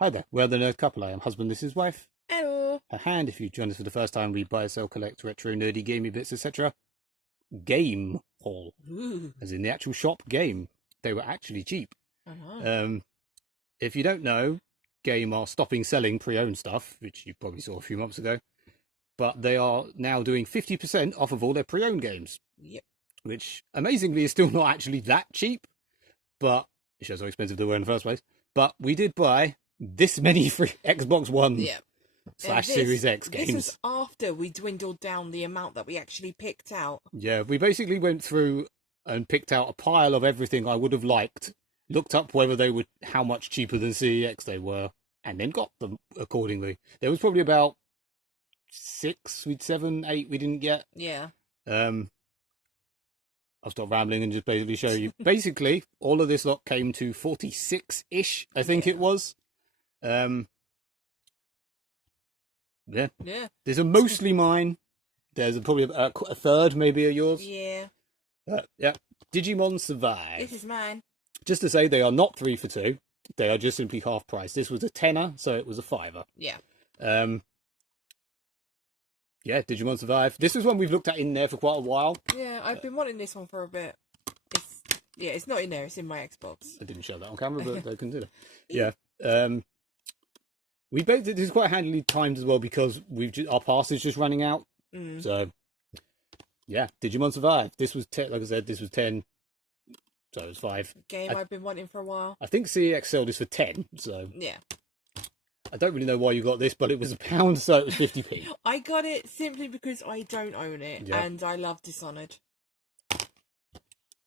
Hi there, we're the Nerd Couple. I am husband, this is wife. Hello. Her hand, if you join us for the first time, we buy, sell, collect retro, nerdy, gamey bits, etc. Game haul, Ooh. as in the actual shop game. They were actually cheap. Uh-huh. If you don't know, Game are stopping selling pre-owned stuff, which you probably saw a few months ago. But they are now doing 50% off of all their pre-owned games. Yep. Which, amazingly, is still not actually that cheap. But it shows how expensive they were in the first place. But we did buy this many free Xbox One Yep. / Series X games. This was after we dwindled down the amount that we actually picked out. Yeah, we basically went through and picked out a pile of everything I would have liked, looked up whether they were how much cheaper than CEX they were, and then got them accordingly. There was probably about 7, 8 we didn't get. Yeah. I'll stop rambling and just basically show you. Basically, all of this lot came to 46-ish, I think it was. Yeah. Yeah. There's a mostly mine. There's probably a third maybe of yours. Yeah. Yeah. Digimon Survive. This is mine. Just to say, they are not 3 for 2. They are just simply half price. This was a tenner, so it was a fiver. Yeah. Yeah, Digimon Survive. This was one we've looked at in there for quite a while. Yeah, I've been wanting this one for a bit. It's not in there. It's in my Xbox. I didn't show that on camera, but I consider. Yeah. We both. This is quite handily timed as well because our pass is just running out. Mm. So, yeah, Digimon Survive. This was like I said, this was 10. So it was 5. Game I've been wanting for a while. I think CEX sold this for 10. So yeah. I don't really know why you got this, but it was £1, so it was 50p. I got it simply because I don't own it, and I love Dishonored.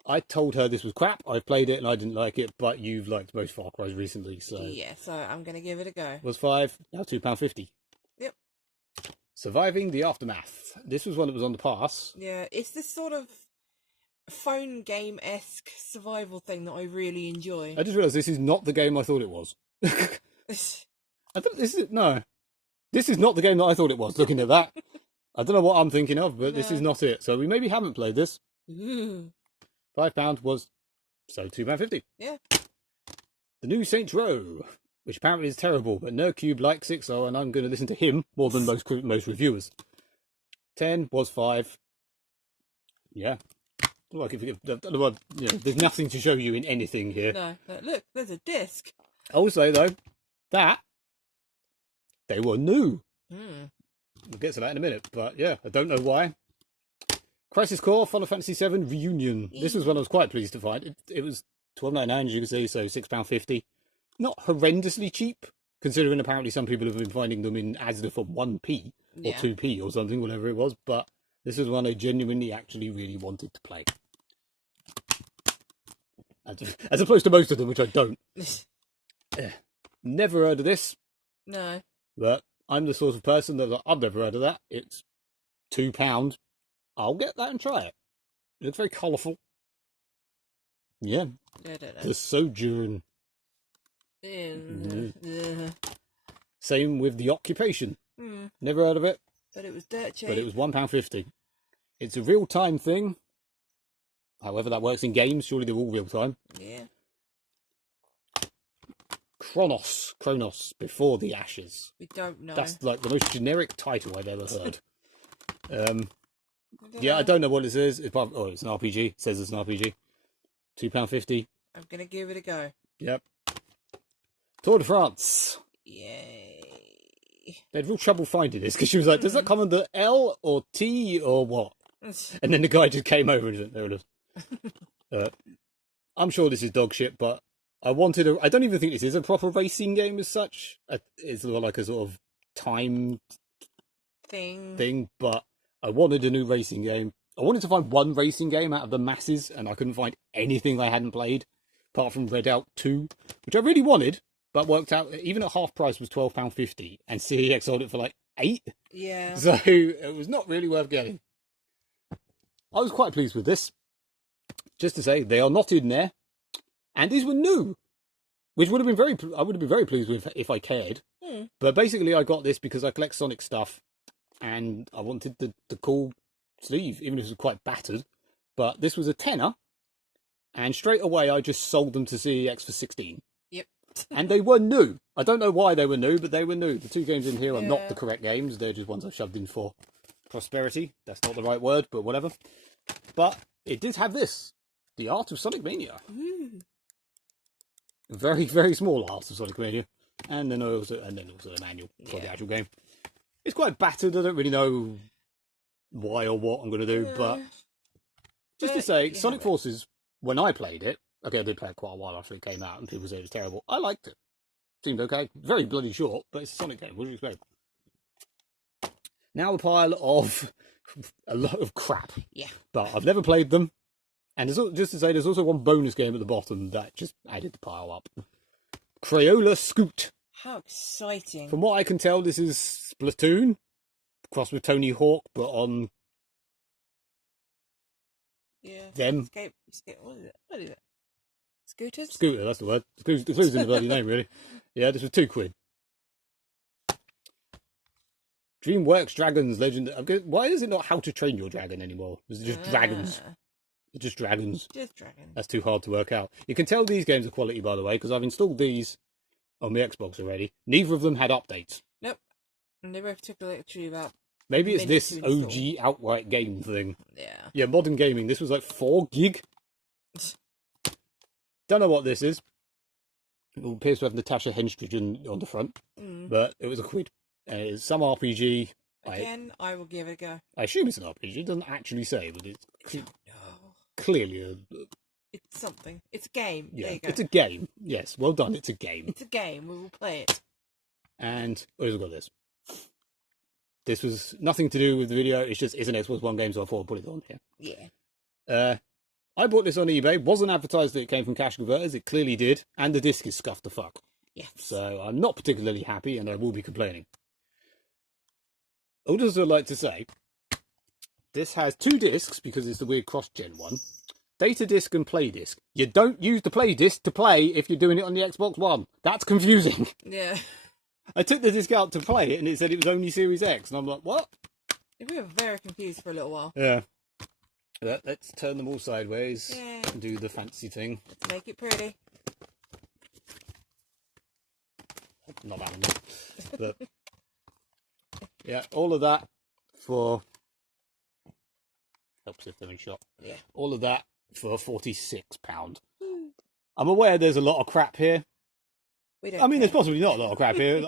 I told her this was crap. I played it and I didn't like it, but you've liked most Far Cry's recently, so yeah. So I'm gonna give it a go. Was 5, now £2.50. Yep. Surviving the Aftermath. This was one that was on the pass. Yeah, it's this sort of phone game-esque survival thing that I really enjoy. I just realised this is not the game I thought it was. I thought this is not the game that I thought it was. Looking at that, I don't know what I'm thinking of, but this is not it. So we maybe haven't played this. Ooh. £5 was so £2.50. Yeah. The new Saints Row, which apparently is terrible, but Nerdcube likes it, so and I'm going to listen to him more than most reviewers. 10 was 5. Yeah. Like there's nothing to show you in anything here. No, but look, there's a disc. I will say though that they were new. We'll get to that in a minute, but yeah, I don't know why. Crisis Core Final Fantasy VII Reunion. This was one I was quite pleased to find. It was £12.99, as you can see, so £6.50. Not horrendously cheap, considering apparently some people have been finding them in Asda for 1p or 2p or something, whatever it was. But this was one I genuinely actually really wanted to play. As opposed to most of them, which I don't. Never heard of this. No. But I'm the sort of person that I've never heard of that. It's £2. I'll get that and try it. It looks very colourful. Yeah. The Sojourn. Same with The Occupation. Never heard of it. But it was dirt cheap. But it was £1.50. It's a real-time thing. However that works in games, surely they're all real-time. Yeah. Kronos, Before the Ashes. We don't know. That's like the most generic title I've ever heard. Yeah, I don't know what it says. It's an RPG. It says it's an RPG. £2.50. I'm going to give it a go. Yep. Tour de France. Yay. They had real trouble finding this because she was like, does that come under L or T or what? And then the guy just came over and said, there it is. I'm sure this is dog shit, but I don't even think this is a proper racing game as such. It's like a sort of time thing, but I wanted a new racing game. I wanted to find one racing game out of the masses, and I couldn't find anything I hadn't played, apart from Redout 2, which I really wanted, but worked out, even at half price, was £12.50, and CEX sold it for like 8. Yeah. So it was not really worth getting. I was quite pleased with this. Just to say, they are not in there, and these were new, which I would have been very pleased with if I cared. But basically, I got this because I collect Sonic stuff, and I wanted the cool sleeve, even if it was quite battered. But this was a tenner, and straight away I just sold them to CEX for 16. Yep. And they were new. I don't know why they were new, but they were new. The two games in here are not the correct games. They're just ones I've shoved in for prosperity. That's not the right word, but whatever. But it did have this. The Art of Sonic Mania. Very, very small Art of Sonic Mania. And then also the manual for the actual game. It's quite battered. I don't really know why or what I'm going to do, but just to say, Sonic Forces, when I played it, okay, I did play it quite a while after it came out, and people said it was terrible. I liked it. Seemed okay. Very bloody short, but it's a Sonic game. What do you expect? Now a pile of a lot of crap. Yeah. But I've never played them. And just to say, there's also one bonus game at the bottom that just added the pile up. Crayola Scoot. How exciting. From what I can tell, this is Splatoon, crossed with Tony Hawk, but on them. What is it? Scooters? Scooter, that's the word. The clue's in the bloody name, really. Yeah, this was £2. DreamWorks Dragons Legend. Why is it not How to Train Your Dragon anymore? Is it just Dragons? It's just Dragons. Just Dragons. That's too hard to work out. You can tell these games are quality, by the way, because I've installed these on the Xbox already. Neither of them had updates. Nope. And they both took literally about... Maybe it's this OG outright game thing. Yeah. Yeah, modern gaming. This was like 4 gig. Don't know what this is. It appears to have Natasha Henstridge on the front, but it was £1. It's some RPG. Again, I will give it a go. I assume it's an RPG. It doesn't actually say, but it's clearly it's something. It's a game. Yeah, there you go. It's a game. Yes, well done. It's a game. It's a game. We will play it. And we've got this. This was nothing to do with the video. It's an Xbox One game, so I thought I'd put it on here. Yeah. I bought this on eBay. Wasn't advertised that it came from Cash Converters. It clearly did. And the disc is scuffed the fuck. Yes. So I'm not particularly happy, and I will be complaining. I would also like to say, this has 2 discs, because it's the weird cross-gen one. Data disc and play disc. You don't use the play disc to play if you're doing it on the Xbox One. That's confusing. Yeah. I took the disc out to play it, and it said it was only Series X. And I'm like, what? We were very confused for a little while. Yeah. Let's turn them all sideways Yeah. and do the fancy thing. Let's make it pretty. Not that one, though. But yeah, all of that for... Helps if they're in shop. Yeah. All of that for £46. I'm aware there's a lot of crap here. There's possibly not a lot of crap here.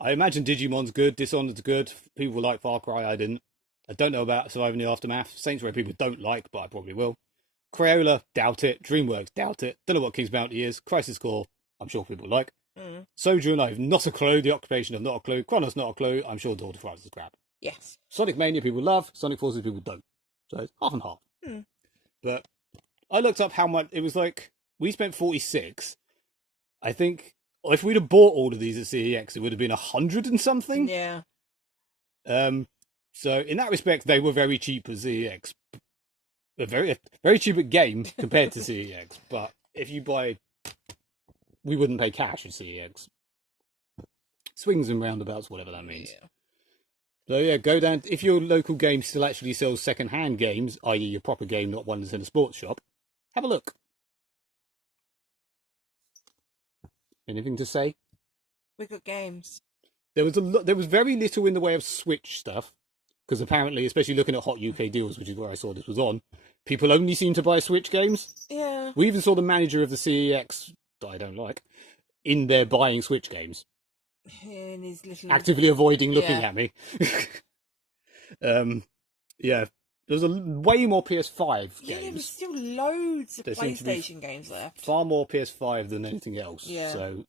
I imagine Digimon's good, Dishonored's good. People like Far Cry, I didn't. I don't know about Surviving the Aftermath. Saints Row people don't like, but I probably will. Crayola, doubt it. DreamWorks, doubt it. Don't know what King's Bounty is. Crisis Core, I'm sure people like. Sojourn, I have not a clue. The Occupation, I've not a clue. Chronos, not a clue. I'm sure Dawn of Fighters is crap. Yes. Sonic Mania, people love. Sonic Forces, people don't. So it's half and half. But I looked up how much... It was like... We spent 46. I think if we'd have bought all of these at CEX, it would have been 100 and something. Yeah. So in that respect, they were very cheap at CEX. Very, very cheap at game compared to CEX. But if you buy... We wouldn't pay cash at CEX. Swings and roundabouts, whatever that means. Yeah. So yeah, go down. If your local game still actually sells second-hand games, i.e. your proper game, not one that's in a sports shop, have a look. Anything to say? We got games. There was very little in the way of Switch stuff, because apparently, especially looking at Hot UK Deals, which is where I saw this was on, people only seem to buy Switch games. Yeah. We even saw the manager of the CEX, that I don't like, in there buying Switch games. In his little... Actively avoiding looking at me. Yeah. There's way more PS5 games. Yeah, there was still loads of PlayStation games left. Far more PS5 than anything else. Yeah. So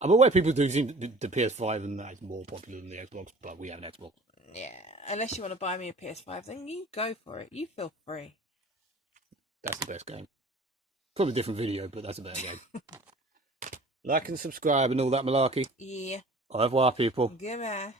I'm aware people do seem the PS5 and that is more popular than the Xbox, but we have an Xbox. Yeah. Unless you want to buy me a PS5, then you go for it. You feel free. That's the best game. Probably a different video, but that's a better game. Like and subscribe and all that malarkey. Yeah. Au revoir, people. Goodbye.